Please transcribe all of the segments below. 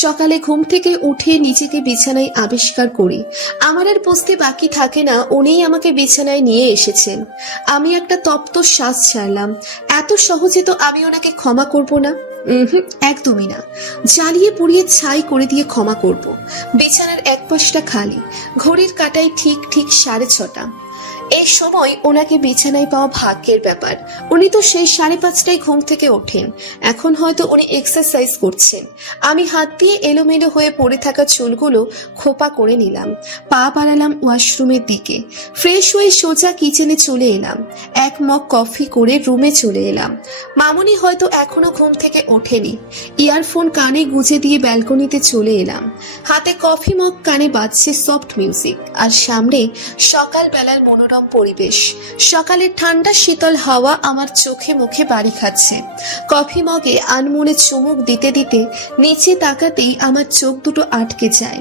সকালে ঘুম থেকে উঠে নিজেকে বিছানায় আবিষ্কার করি। আমার আর বসতে বাকি থাকে না, উনিই আমাকে বিছানায় নিয়ে এসেছেন। আমি একটা তপ্ত শ্বাস ছাড়লাম। এত সহজে তো আমি ওনাকে ক্ষমা করব না। একদমই না। জ্বালিয়ে পুড়িয়ে ছাই করে দিয়ে ক্ষমা করব। বিছানার এক পাশটা খালি, ঘড়ির কাঁটায় ঠিক ঠিক 6:30। এই সময় ওনাকে বিছানায় পাওয়া ভাগ্যের ব্যাপার। উনি তো সেই 5:30টায় ঘুম থেকে ওঠেন। এখন হয়তো উনি এক্সারসাইজ করছেন। আমি হাত দিয়ে এলোমেলো হয়ে পড়ে থাকা চুলগুলো খোপা করে নিলাম, পা বাড়ালাম ওয়াশরুমের দিকে। ফ্রেশ হয়ে সোজা কিচেনে চলে এলাম। এক মগ কফি করে রুমে চলে এলাম। মামুনি হয়তো এখনো ঘুম থেকে ওঠেনি। ইয়ারফোন কানে গুঁজে দিয়ে ব্যালকনিতে চলে এলাম। হাতে কফি মগ, কানে বাজছে সফট মিউজিক, আর সামনে সকালবেলার মনোরম পরিবেশ। সকালের ঠান্ডা শীতল হাওয়া আমার চোখে মুখে বাড়ি খাচ্ছে। কফি মগে আনমনে চুমুক দিতে দিতে নিচে তাকাতেই আমার চোখ দুটো আটকে যায়।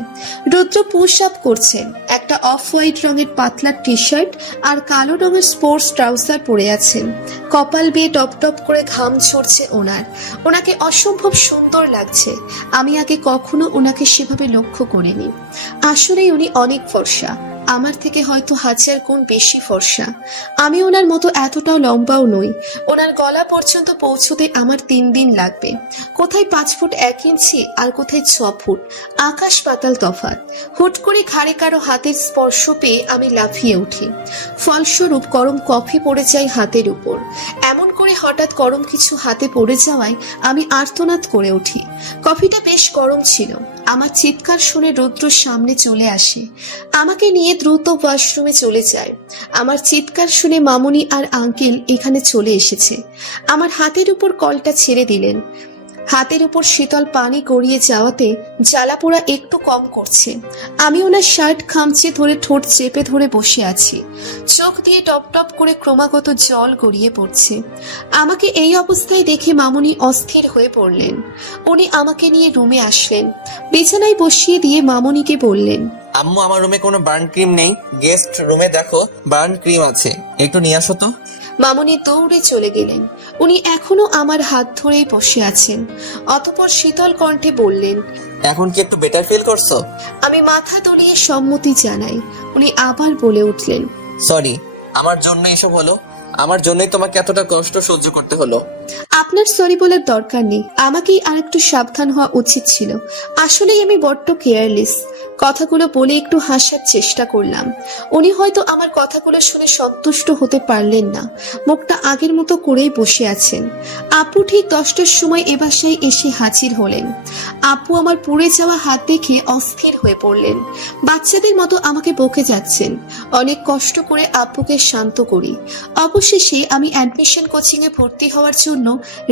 রুদ্র পুশ আপ করছেন। একটা অফ হোয়াইট রঙের পাতলা টি শার্ট আর কালো রঙের স্পোর্টস ট্রাউজার পরে আছেন। কপাল বেয়ে টপ টপ করে ঘাম ঝরছে ওনার। ওনাকে অসম্ভব সুন্দর লাগছে। আমি আগে কখনো ওনাকে সেভাবে লক্ষ্য করিনি। আসলেই উনি অনেক ফর্সা, আমার থেকে হয়তো 1000 গুণ বেশি ফর্সা। আমি ওনার মতো এতটাও লম্বাও নই। ওনার গলা পর্যন্ত পৌঁছতে আমার 3 দিন লাগবে। কোথায় 5 ফুট 1 ইঞ্চি আর কোথায় 6 ফুট, আকাশ পাতাল তফাৎ। হুট করে ঘাড়ে কারো হাতের স্পর্শ পেয়ে আমি লাফিয়ে উঠি। ফলস্বরূপ গরম কফি পড়ে যায় হাতের উপর। এমন করে হঠাৎ গরম কিছু হাতে পড়ে যাওয়ায় আমি আর্তনাদ করে উঠি। কফিটা বেশ গরম ছিল। আমার চিৎকার শুনে রুদ্র সামনে চলে আসে। আমাকে নিয়ে দ্রুত ওয়াশরুমে চলে যায়। আমার চিৎকার শুনে মামুনি আর আঙ্কেল এখানে চলে এসেছে। আমার হাতের উপর কলটা ছেড়ে দিলেন। হাতের উপর শীতল পানি গড়িয়ে যাওয়াতে জ্বালাপোড়া একটু কম করছে। আমি ওনার শার্ট খামচে ধরে ঠোঁট চেপে ধরে বসে আছি। চোখ দিয়ে টপ টপ করে ক্রমাগত জল গড়িয়ে পড়ছে। আমাকে এই অবস্থায় দেখে মামুনি অস্থির হয়ে পড়লেন। উনি আমাকে নিয়ে রুমে আসলেন। বিছানায় বসিয়ে দিয়ে মামুনিকে বললেন, আম্মু, আমার রুমে কোনো বার্ন ক্রিম নেই। গেস্ট রুমে দেখো বার্ন ক্রিম আছে, একটু নিয়ে আসো তো। মামুনি দৌড়ে চলে গেলেন। উনি এখনো আমার হাত ধরেই বসে আছেন। অতঃপর শীতল কণ্ঠে বললেন, এখন কি একটু বেটার ফিল করছো? আমি মাথা দুলিয়ে সম্মতি জানাই। উনি আবার বলে উঠলেন, সরি, আমার জন্য এসব হলো। আমার জন্যই তোমাকে এতটা কষ্ট সহ্য করতে হলো। আপনার সরি বলার দরকার নেই। আমাকেই আর একটু সাবধান হওয়া উচিত ছিল। আসলেই আমি বড্ড কেয়ারলেস। কথাগুলো বলে একটু হাসার চেষ্টা করলাম। উনি হয়তো আমার কথাগুলো শুনে সন্তুষ্ট হতে পারলেন না। মুখটা আগের মতো করেই বসে আছেন। আপু ঠিক 10টার সময় এ বাসায় এসে হাজির হলেন। আপু আমার পুড়ে যাওয়া হাত দেখে অস্থির হয়ে পড়লেন। বাচ্চাদের মতো আমাকে বকে যাচ্ছেন। অনেক কষ্ট করে আপুকে শান্ত করি। অবশেষে আমি অ্যাডমিশন কোচিং এ ভর্তি হওয়ার জন্য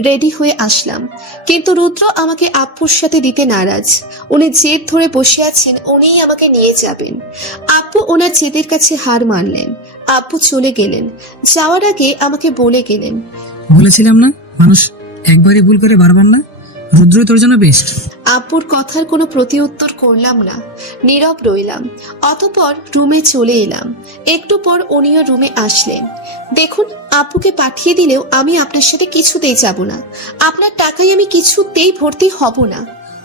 রেডি হয়ে আসলাম। কিন্তু রুদ্র আমাকে আপুর সাথে দিতে নারাজ। উনি জেদ ধরে বসে আছেন উনিই আমাকে নিয়ে যাবেন। আপু ওনার জেদের কাছে হার মানলেন। আপু চলে গেলেন। যাওয়ার আগে আমাকে বলে গেলেন, বলেছিলাম না, মানুষ একবারই ভুল করে বারবার না। রুদ্র তোর জন্য বেস্ট। আপুর কথার কোনো প্রতিউত্তর করলাম না, নীরব রইলাম। অতঃপর রুমে চলে এলাম। একটু পর উনিও রুমে আসলেন। দেখুন, আপুকে পাঠিয়ে দিলেও আমি আপনার সাথে কিছুতেই যাব না। আপনার টাকায় আমি কিছুতেই ভর্তি হব না।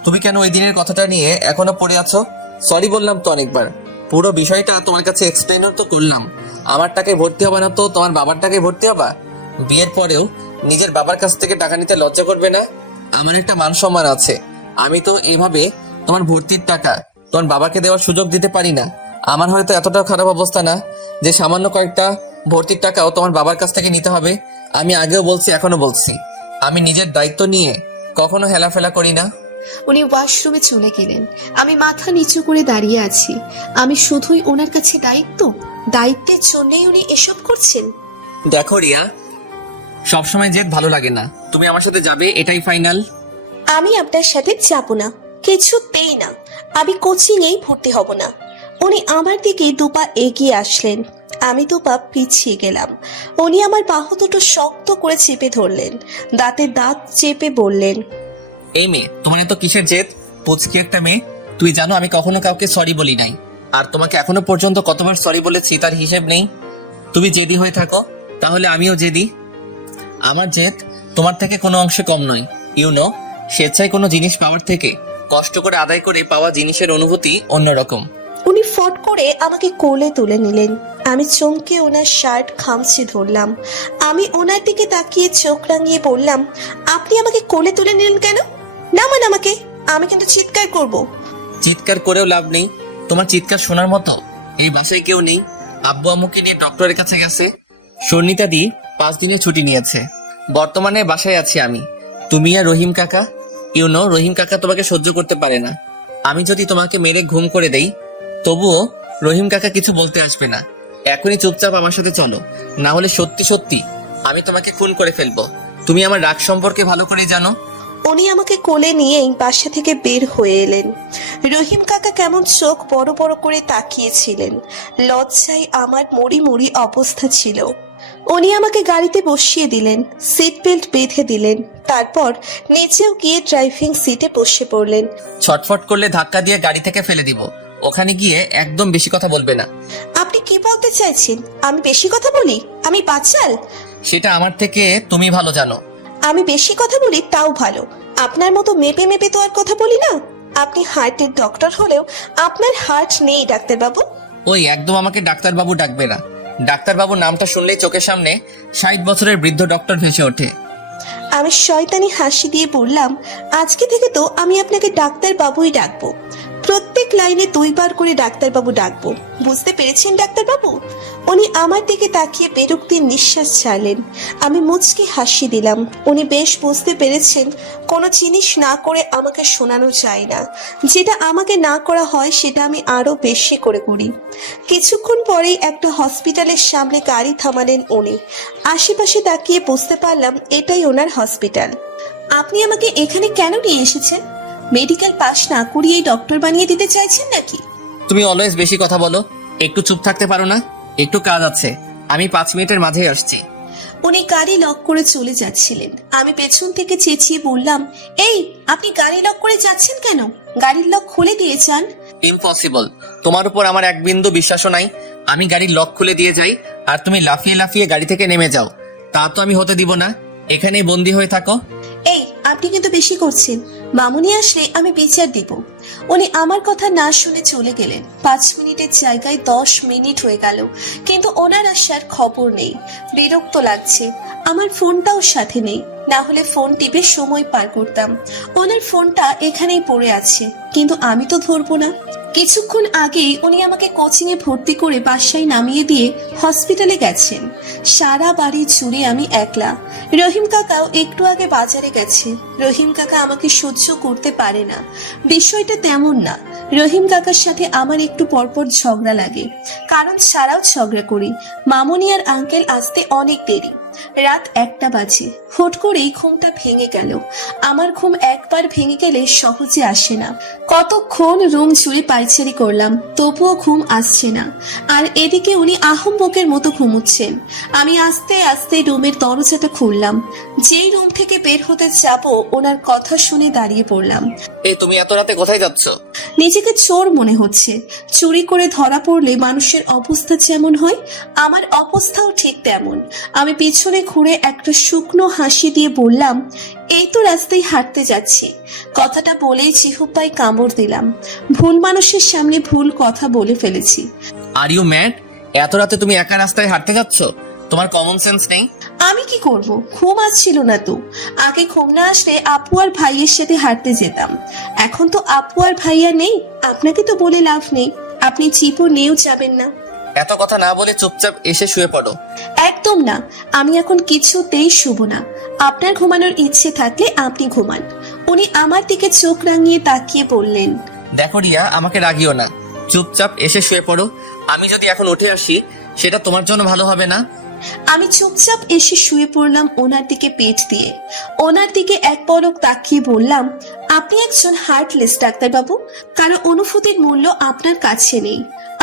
তুমি কেন ওই দিনের কথাটা নিয়ে এখনো পড়ে আছো? সরি বললাম তো অনেকবার। পুরো বিষয়টা তোমার কাছে এক্সপ্লেনও তো করলাম। আমার টাকায় ভর্তি হবে না তো তোমার বাবার টাকায় ভর্তি হবা? বিয়ের পরেও নিজের বাবার কাছ থেকে টাকা নিতে লজ্জা করবে না? আমার একটা মান সম্মান আছে। আমি তো এইভাবে তোমার ভর্তির টাকা তোমার বাবাকে দেওয়ার সুযোগ দিতে পারি না। আমার হয়তো এতটাও খারাপ অবস্থা না যে সামান্য কয়েকটা ভর্তির টাকাও তোমার বাবার কাছ থেকে নিতে হবে। আমি আগেও বলছি, এখনো বলছি, আমি নিজের দায়িত্ব নিয়ে কখনো হেলাফেলা করি না। উনি ওয়াশরুমে চলে গেলেন। আমি মাথা নিচু করে দাঁড়িয়ে আছি। আমি শুধুই ওনার কাছে দায়িত্বের জন্যই উনি এসব করছেন। দেখো রিয়া, সবসময় জেদ ভালো লাগে না। তুমি আমার সাথে যাবে, এটাই ফাইনাল। আমি আপনার সাথে যাব না, কিছুতেই না। আমি কোচিং এই ভর্তি হব না। উনি আমার দিকে দুপা এগিয়ে আসলেন। আমি দুপা পিছিয়ে গেলাম। উনি আমার বাহু দুটো শক্ত করে চেপে ধরলেন। দাঁতে দাঁত চেপে বললেন, এই মেয়ে, তোমার এত কিসের জেদ? পুচকি একটা মেয়ে। তুই জানো আমি কখনো কাউকে সরি বলি নাই। আর তোমাকে এখনো পর্যন্ত কতবার সরি বলেছি তার হিসেব নেই। তুমি জেদি হয়ে থাকো, তাহলে আমিও জেদি। আমার জেদ তোমার থেকে কোনো অংশে কম নয়। ইউ নো, স্বেচ্ছায় কোনো জিনিস পাওয়ার থেকে কষ্ট করে আদায় করে পাওয়া জিনিসের অনুভূতি অন্যরকম। উনি ফট করে আমাকে কোলে তুলে নিলেন। আমি চমকে ওনার শার্ট খামচে ধরলাম। আমি ওনার দিকে তাকিয়ে চোখ রাঙিয়ে বললাম, আপনি আমাকে কোলে তুলে নিলেন কেন? নামান আমাকে, আমি কিন্তু চিৎকার করব। চিৎকার করেও লাভ নেই, তোমার চিৎকার শোনার মতো এই বাসায় কেউ নেই। আব্বু আম্মুকে নিয়ে ডক্টরের কাছে গেছে। স্বর্ণিতা দি 5 দিনের ছুটি নিয়েছে। বর্তমানে বাসায় আছি আমি, তুমি আর রহিম কাকা। রহিম কাকা তোমাকে সহ্য করতে পারে না। আমি যদি তোমাকে মেরে ঘুম করে দেই তবুও রহিম কাকা কিছু বলতে আসবে না। এখনই চুপচাপ আমার সাথে চলো, না হলে সত্যি সত্যি আমি তোমাকে খুন করে ফেলবো। তুমি আমার রাগ সম্পর্কে ভালো করে জানো। উনি আমাকে কোলে নিয়েই বাসা থেকে বের হয়ে এলেন। রহিম কাকা কেমন চোখ বড় বড় করে তাকিয়েছিলেন। লজ্জায় আমার মরি মরি অবস্থা ছিল। উনি আমাকে গাড়িতে বসিয়ে দিলেন, সিট বেল্ট বেঁধে দিলেন। তারপর নিচেও গিয়ে ড্রাইভিং সিটে বসে পড়লেন। ছটফট করলে ধাক্কা দিয়ে গাড়ি থেকে ফেলে দিব। ওখানে গিয়ে একদম বেশি কথা বলবে না। আপনি কি বলতে চাইছেন? আমি বেশি কথা বলি? আমি বাচাল? সেটা আমার থেকে তুমি ভালো জানো। আমি বেশি কথা বলি তাও ভালো, আপনার মতো মেপে মেপে তো আর কথা বলি না। আপনি হার্টের ডক্টর হলেও আপনার হার্ট নেই ডাক্তারবাবু। ওই একদম আমাকে ডাক্তারবাবু ডাকবে না। ডাক্তারবাবু নামটা শুনলেই চোখের সামনে 60 বছরের বৃদ্ধ ডক্টর ভেসে ওঠে। আমি শয়তানি হাসি দিয়ে বললাম, আজকে থেকে তো আমি আপনাকে ডাক্তারবাবুই ডাকবো। প্রত্যেক লাইনে 2 বার করে ডাক্তারবাবু ডাকবো, বুঝতে পেরেছেন ডাক্তারবাবু? উনি আমার দিকে তাকিয়ে বিরক্তির নিঃশ্বাস ছাড়লেন। আমি মুচকি হাসি দিলাম। উনি বেশ বুঝতে পেরেছেন কোনো জিনিস না করে আমাকে শোনানো যায় না। যেটা আমাকে না করা হয় সেটা আমি আরো বেশি করে করি। কিছুক্ষণ পরেই একটা হসপিটালের সামনে গাড়ি থামালেন উনি। আশেপাশে তাকিয়ে বুঝতে পারলাম এটাই ওনার হসপিটাল। আপনি আমাকে এখানে কেন নিয়ে এসেছেন? মেডিকেল পাস না করিয়েই ডক্টর বানিয়ে দিতে চাইছেন নাকি? তুমি অলওয়েজ বেশি কথা বলো, একটু চুপ থাকতে পারো না? একটু কাজ আছে, আমি 5 মিনিটের মাঝেই আসছি। উনি গাড়ি লক করে চলে যাচ্ছিলেন। আমি পেছন থেকে চেঁচিয়ে বললাম, এই আপনি গাড়ি লক করে যাচ্ছেন কেন? গাড়ির লক খুলে দিয়ে যান। ইম্পসিবল, তোমার উপর আমার এক বিন্দু বিশ্বাসও নাই। আমি গাড়ির লক খুলে দিয়ে যাই আর তুমি লাফিয়ে লাফিয়ে গাড়ি থেকে নেমে যাও, তা তো আমি হতে দিব না। এখানেই বন্দি হয়ে থাকো। এই আপনি কিন্তু বেশি করছেন। মামুনি আসলে আমি বিচার দিব। উনি আমার কথা না শুনে চলে গেলেন। 5 মিনিটের জায়গায় 10 মিনিট হয়ে গেল, কিন্তু ওনার আসার খবর নেই। বিরক্ত লাগছে। আমার ফোনটাও সাথে নেই, না হলে ফোন টিপে সময় পার করতাম। ওনার ফোনটা এখানেই পড়ে আছে, কিন্তু আমি তো ধরবো না। কিছুক্ষণ আগেই উনি আমাকে কোচিং এ ভর্তি করে বাসায় নামিয়ে দিয়ে হসপিটালে গেছেন। সারা বাড়ি জুড়ে আমি একলা। রহিম কাকাও একটু আগে বাজারে গেছে। রহিম কাকা আমাকে সহ্য করতে পারে না। বিষয়টা তেমন না। রহিম কাকার সাথে আমার একটু পরপর ঝগড়া লাগে, কারণ ছাড়াও ঝগড়া করি। মামুনি আর আঙ্কেল আসতে অনেক দেরি। রাত 1টা বাজে। হুট করেই ঘুমটা ভেঙে গেল। আমার ঘুম একবার ভেঙে গেলে সহজে আসে না। কতক্ষণ রুম জুড়ে পায়চারি করলাম, তবুও ঘুম আসছে না। আর এদিকে উনি আহম্বকের মতো ঘুমুচ্ছেন। আমি আস্তে আস্তে রুমের দরজাটা খুললাম। যেই রুম থেকে বের হতে যাবো ওনার কথা শুনে দাঁড়িয়ে পড়লাম। এই তুমি এত রাতে কোথায় যাচ্ছ? নিজেকে চোর মনে হচ্ছে। চুরি করে ধরা পড়লে মানুষের অবস্থা যেমন হয়, আমার অবস্থাও ঠিক তেমন। আমি পিছনে ঘুরে একটা শুকনো হাসি দিয়ে বললাম, এই তো রাস্তায় হাঁটতে যাচ্ছি। কথাটা বলেই চিহুপায় কামড় দিলাম। ভুল মানুষের সামনে ভুল কথা বলে ফেলেছি। Are you mad? এত রাতে তুমি একা রাস্তায় হাঁটতে যাচ্ছ? তোমার কমন সেন্স নেই? আমি কি করব? ঘুম আসছিল না তো। আগে ঘুম না আসলে আপু আর ভাইয়ের সাথে হাঁটতে যেতাম। এখন তো আপু আর ভাইয়া নেই। আপনাকে তো বলে লাভ নেই, আপনি চিপও নিয়েও যাবেন না। এত কথা না বলে চুপচাপ এসে শুয়ে পড়ো। একদম না, আমি এখন কিছুতেই শুব না। আপনার ঘুমানোর ইচ্ছে থাকলে আপনি ঘুমান। উনি আমার দিকে চোখ রাঙিয়ে তাকিয়ে বললেন, দেখো রিয়া, আমাকে রাগিও না, চুপচাপ এসে শুয়ে পড়ো। আমি যদি এখন উঠে আসি সেটা তোমার জন্য ভালো হবে না। আমি চুপচাপ এসে শুয়ে পড়লাম ওনার দিকে পেট দিয়ে। ওনার দিকে এক পলক তাকিয়ে বললাম, আপনি একজন হার্টলেস ডাক্তারবাবু। কারো অনুভূতির মূল্য আপনার কাছে নেই।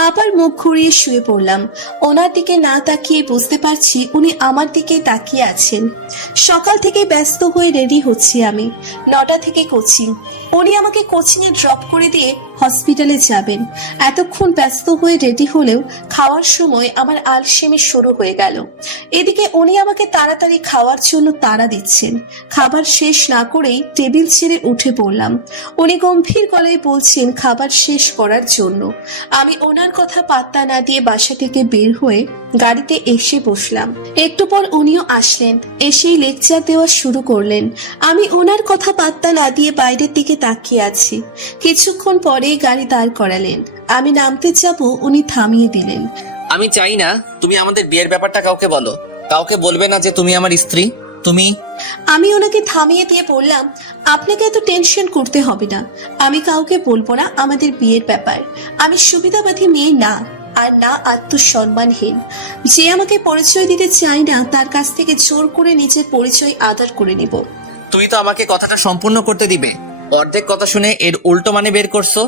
আবার মুখ ঘুরিয়ে শুয়ে পড়লাম। ওনার দিকে না তাকিয়ে বুঝতে পারছি উনি আমার দিকে তাকিয়ে আছেন। সকাল থেকে ব্যস্ত হয়ে রেডি হচ্ছি আমি। 9টা থেকে কোচিং। উনি আমাকে কোচিংয়ে ড্রপ করে দিয়ে হসপিটালে যাবেন। এতক্ষণ ব্যস্ত হয়ে রেডি হলেও খাওয়ার সময় আমার আলসেমি শুরু হয়ে গেল। এদিকে উনি আমাকে তাড়াতাড়ি খাওয়ার জন্য তাড়া দিচ্ছেন। খাবার শেষ না করেই টেবিল ছেড়ে উঠে পড়লাম। উনি গম্ভীর গলায় বলছেন খাবার শেষ করার জন্য। আমি ওনার কথা পাত্তা না দিয়ে বাসা থেকে বের হয়ে গাড়িতে এসে বসলাম। একটু পর উনিও আসলেন, এসেই লেকচার দেওয়া শুরু করলেন। আমি ওনার কথা পাত্তা না দিয়ে বাইরের দিকে তাকিয়ে আছি। কিছুক্ষণ পরেই গাড়ি দাঁড় করালেন। আমি নামতে যাব, উনি থামিয়ে দিলেন। আমি চাই না তুমি আমাদের বিয়ের ব্যাপারটা কাউকে বলো। কাউকে বলবে না যে তুমি আমার স্ত্রী। আমি ওনাকে থামিয়ে দিয়ে বললাম, আপনাকে এত টেনশন করতে হবে না। আমি কাউকে বলবো না আমাদের বিয়ের ব্যাপার। আমি সুবিধাবাদী মেয়ে না, আর না আত্মসম্মানহীন। যে আমাকে পরিচয় দিতে চায় না তার কাছ থেকে জোর করে নিজের পরিচয় আদার করে নিব। তুমি তো আমাকে কথাটা সম্পূর্ণ করতে দিবে। অর্ধেক কথা শুনে এর উল্টো মানে বের করছো।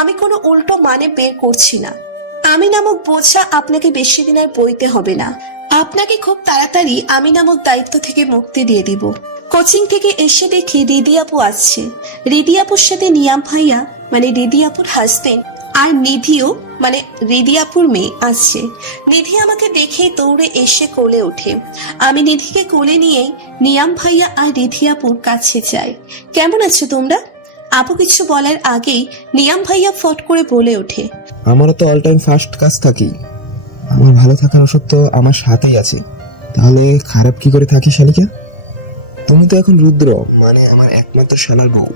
আমি কোনো উল্টো মানে বের করছি না। আমি নামক বোঝা আপনাকে বেশি দিন আর বইতে হবে না। আপনাকে খুব তাড়াতাড়ি আমি নামক দায়িত্ব থেকে মুক্তি দিয়ে দিব। কোচিং থেকে এসে দেখি রিদি আপু আসছে। রিদি আপুর সাথে নিয়াম ভাইয়া মানে রিদি আপুর হাজবেন্ড আর নিধিও মানে রিদি আপুর মেয়ে আসছে। নিধি আমাকে দেখে দৌড়ে এসে কোলে ওঠে। আমি নিধিকে কোলে নিয়েই নিয়াম ভাইয়া আর রিধি আপুর কাছে যাই। কেমন আছো তোমরা? আপু কিছু বলার আগেই নিয়াম ভাইয়া ফট করে বলে ওঠে, আমারও তো অল টাইম ফার্স্ট কাজ থাকি। আমার ভালো থাকার ওষুধ তো আমার সাথেই আছে, তাহলে খারাপ কি করে থাকি শালিকা? তুমি তো এখন রুদ্র মানে আমার একমাত্র শালার বউ।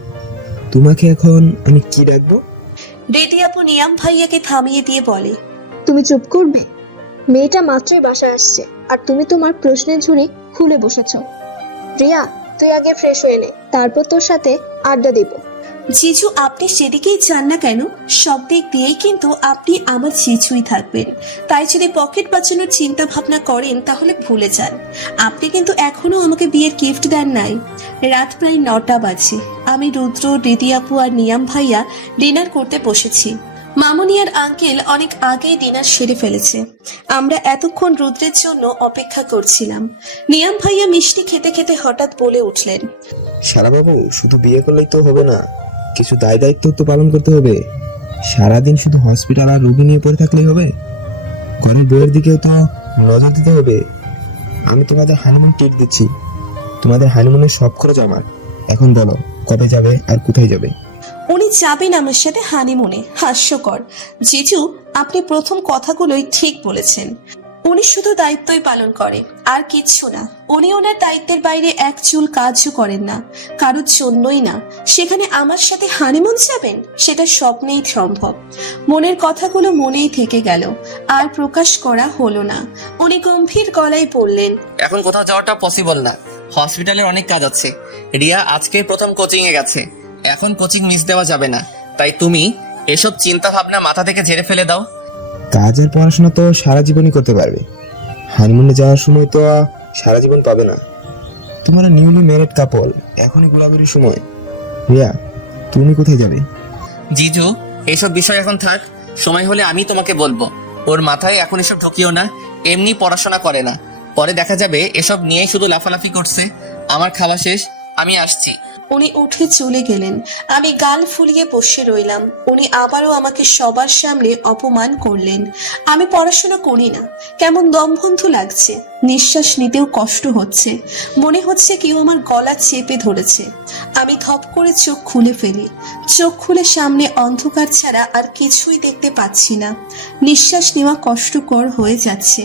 তোমাকে এখন আমি কি ডাকবো? রিদি আপু নিয়াম ভাইয়াকে থামিয়ে দিয়ে বলে, তুমি চুপ করবে? মেয়েটা মাত্রই বাসায় আসছে আর তুমি তোমার প্রশ্নের ঝুড়ি খুলে বসেছো। রিয়া, তুই আগে ফ্রেশ হয়ে নে, তারপর তোর সাথে আড্ডা দেব। জিজু আপনি সেদিকেই চান না কেন, সব দিক দিয়েই কিন্তু আপনি আমার জিজুই থাকবেন। তাই যদি পকেট বাঁচানোর চিন্তা ভাবনা করেন তাহলে ভুলে যান। আপনি কিন্তু এখনো আমাকে বিয়ের গিফট দেন নাই। রাত প্রায় 9টা বাজে। আমি রুদ্র, রিদি আপু আর নিয়াম ভাইয়া ডিনার করতে বসেছি। মামুনি আর আঙ্কেল অনেক আগেই ডিনার সেরে ফেলেছে। আমরা এতক্ষণ রুদ্রের জন্য অপেক্ষা করছিলাম। নিয়াম ভাইয়া মিষ্টি খেতে খেতে হঠাৎ বলে উঠলেন, শালা বাবু, শুধু বিয়ে করলেই তো হবে না, কিছু দায় দায়িত্ব তো পালন করতে হবে। সারাদিন শুধু হসপিটাল আর রোগী নিয়ে পড়ে থাকলেই হবে? ঘরের বউয়ের দিকেও তো নজর দিতে হবে। আমি তোমাদের হানিমুন টিপ দিচ্ছি, তোমাদের হানিমুনের সব খরচ আমার। এখন বলো কবে যাবে আর কোথায় যাবে? উনি যাবেন আমার সাথে হানিমুনে? হাস্যকর। জিজু আপনি প্রথম কথাগুলোই ঠিক বলেছেন। উনি শুধু দায়িত্বই পালন করে আর কিচ্ছু না। উনি ওনার দায়িত্বের বাইরে এক চুল কাজও করেন না, কারোর জন্যই না। সেখানে আমার সাথে হানিমুন যাবেন, সেটা স্বপ্নেই সম্ভব। মনের কথাগুলো মনেই থেকে গেল, আর প্রকাশ করা হলো না। উনি গম্ভীর গলায় বললেন, এখন কোথাও যাওয়াটা পসিবল না। হসপিটালের অনেক কাজ আছে। রিয়া আজকে প্রথম কোচিং এ গেছে, এখন কোচিং মিস দেওয়া যাবে না। তাই তুমি এসব চিন্তা ভাবনা মাথা থেকে ঝেড়ে ফেলে দাও। কাজের পড়াশোনা তো সারা জীবনই করতে পারবে, হানিমুনে যাওয়ার সময় তো সারা জীবন পাবে না। তোমরা নিউলি ম্যারিড কাপল, এখনই ঘোরাঘুরির সময়। রিয়া, তুমি কোথায় যাবে? জিজু এসব বিষয় এখন থাক, সময় হলে আমি তোমাকে বলবো। ওর মাথায় এখন এসব ঢুকিও না, এমনি পড়াশোনা করে না। পরে দেখা যাবে এসব নিয়ে শুধু লাফালাফি করছে। আমার খাওয়া শেষ, আমি আসছি। উনি উঠে চলে গেলেন। আমি গাল ফুলিয়ে বসে রইলাম। উনি আবারও আমাকে সবার সামনে অপমান করলেন। আমি পড়াশোনা করি না, কেমন দমবন্ধ লাগছে, নিঃশ্বাস নিতেও কষ্ট হচ্ছে, মনে হচ্ছে কেউ আমার গলা চেপে ধরেছে। আমি ধপ করে চোখ খুলে ফেলি। চোখ খুলে সামনে অন্ধকার ছাড়া আর কিছুই দেখতে পাচ্ছি না। নিঃশ্বাস নেওয়া কষ্টকর হয়ে যাচ্ছে।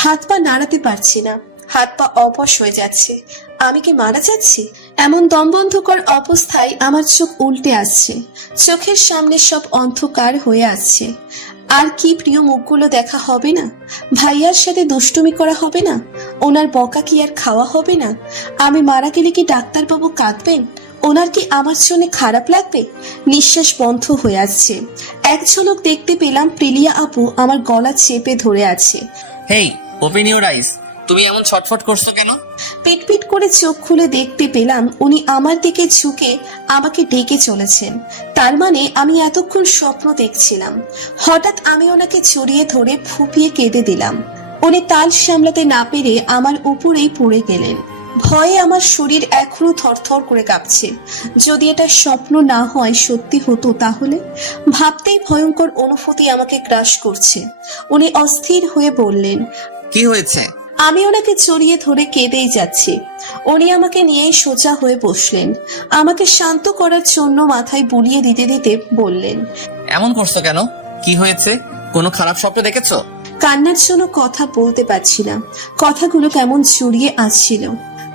হাত পা নাড়াতে পারছি না, হাত পা অবশ হয়ে যাচ্ছে। আমি কি মারা যাচ্ছি? এমন দমবন্ধকর অবস্থায় আমার চোখ উল্টে আসছে। চোখের সামনে সব অন্ধকার হয়ে আসছে। আর কি প্রিয় মুখগুলো দেখা হবে না? ভাইয়ার সাথে দুষ্টুমি করা হবে না? ওনার বকা কি আর খাওয়া হবে না? আমি মারা গেলে কি ডাক্তারবাবু কাঁদবেন? ওনার কি আমার জন্য খারাপ লাগবে? নিঃশ্বাস বন্ধ হয়ে আসছে। এক ঝলক দেখতে পেলাম প্রিলিয়া আপু আমার গলা চেপে ধরে আছে। হেই, ওপেন ইউর আইস। তুমি এমন ছটফট করছো কেন? পিটপিট করে চোখ খুলে দেখতে পেলাম উনি আমার দিকে ঝুঁকে আমাকে ডেকে চলেছেন। তার মানে আমি এতক্ষণ স্বপ্ন দেখছিলাম। হঠাৎ আমি ওনাকে জড়িয়ে ধরে ফুপিয়ে কেঁদে দিলাম। উনি তাল সামলাতে না পেরে আমার উপরেই পড়ে গেলেন। ভয়ে আমার শরীর এখনো থরথর করে কাঁপছে। যদি এটা স্বপ্ন না হয় সত্যি হতো তাহলে? ভাবতেই ভয়ঙ্কর অনুভূতি আমাকে গ্রাস করছে। উনি অস্থির হয়ে বললেন, কি হয়েছে? আমি ওনাকে জড়িয়ে ধরে কেঁদেই যাচ্ছি। উনি আমাকে নিয়ে সোজা হয়ে বসলেন। আমাকে শান্ত করার জন্য মাথায় বুলিয়ে দিতে দিতে বললেন, এমন করছো কেন? কি হয়েছে? কোনো খারাপ স্বপ্ন দেখেছো? কান্নার জন্য কথা বলতে পারছি না। কথাগুলো কেমন জড়িয়ে আসছিল।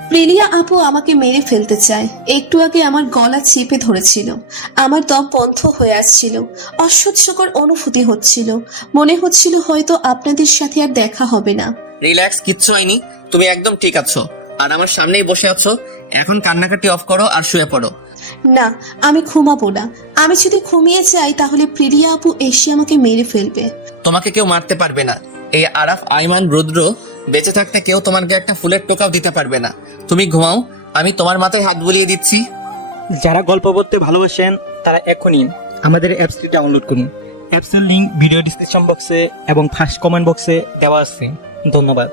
প্রিলিয়া আপু আমাকে মেরে ফেলতে চায়। একটু আগে আমার গলা চেপে ধরেছিল। আমার দম বন্ধ হয়ে আসছিল। অসহ্যকর অনুভূতি হচ্ছিল। মনে হচ্ছিল হয়তো আপনাদের সাথে আর দেখা হবে না। রিল্যাক্স, কিচ্ছু হয়নি। তুমি একদম ঠিক আছো আর আমার সামনেই বসে আছো। এখন কান্নাকাটি অফ করো আর শুয়ে পড়ো। না, আমি ঘুমাবো না। আমি যদি ঘুমিয়ে যাই তাহলে প্রিলিয়া আপু এসে আমাকে মেরে ফেলবে। তোমাকে কেউ মারতে পারবে না। এই আরাফ, আইমান, রুদ্র বেঁচে থাকতে কেউ তোমাকে একটা ফুলের টোকাও দিতে পারবে না। তুমি ঘুমাও, আমি তোমার মাথায় হাত বুলিয়ে দিচ্ছি। যারা গল্প পড়তে ভালোবাসেন তারা এখনই আমাদের অ্যাপসটি ডাউনলোড করুন। অ্যাপসের লিংক ভিডিও ডিসক্রিপশন বক্সে এবং ফার্স্ট কমেন্ট বক্সে দেওয়া আছে। ধন্যবাদ।